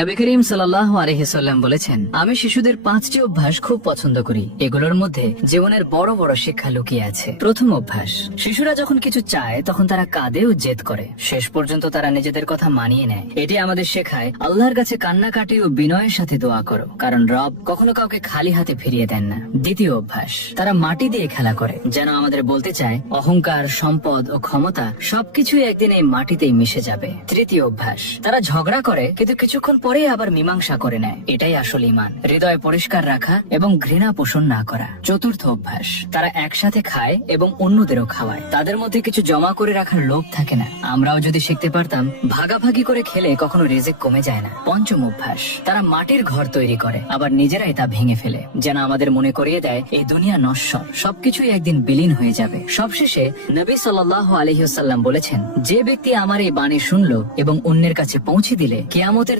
নবী করিম সাল্লাল্লাহু আলাইহি সাল্লাম বলেছেন, আমি শিশুদের 5টি অভ্যাস খুব পছন্দ করি। এগুলোর মধ্যে জীবনের বড় বড় শিক্ষা লুকিয়ে আছে। প্রথম অভ্যাস, শিশুরা যখন কিছু চায় তখন তারা কাঁদে ও জেদ করে, শেষ পর্যন্ত তারা নিজেদের কথা মানিয়ে নেয়। এটি আমাদের শেখায় আল্লাহর কাছে কান্নাকাটি ও বিনয়ের সাথে দোয়া করো, কারণ রব কখনো কাউকে খালি হাতে ফিরিয়ে দেন না। দ্বিতীয় অভ্যাস, তারা মাটি দিয়ে খেলা করে, যেন আমাদের বলতে চায় অহংকার, সম্পদ ও ক্ষমতা সবকিছুই একদিন এই মাটিতেই মিশে যাবে। তৃতীয় অভ্যাস, তারা ঝগড়া করে কিন্তু কিছুক্ষণ পরে আবার মীমাংসা করে নেয়। এটাই আসল ঈমান, হৃদয় পরিষ্কার রাখা এবং ঘৃণা পোষণ না করা। চতুর্থ অভ্যাস, তারা একসাথে খায় এবং অন্যদেরও খাওয়ায়। তাদের মধ্যে কিছু জমা করে রাখার লোভ থাকে না। আমরাও যদি শিখতে পারতাম ভাগাভাগি করে খেলে কখনো রিজিক কমে যায় না। পঞ্চম অভ্যাস, তারা মাটির ঘর তৈরি করে আবার নিজেরাই তা ভেঙে ফেলে, যেন আমাদের মনে করিয়ে দেয় এই দুনিয়া নশ্বর, সবকিছুই একদিন বিলীন হয়ে যাবে। সবশেষে নবী সাল্লাল্লাহু আলাইহি ওয়াসাল্লাম বলেছেন, যে ব্যক্তি আমার এই বাণী শুনলো এবং অন্যের কাছে পৌঁছে দিলে কিয়ামতের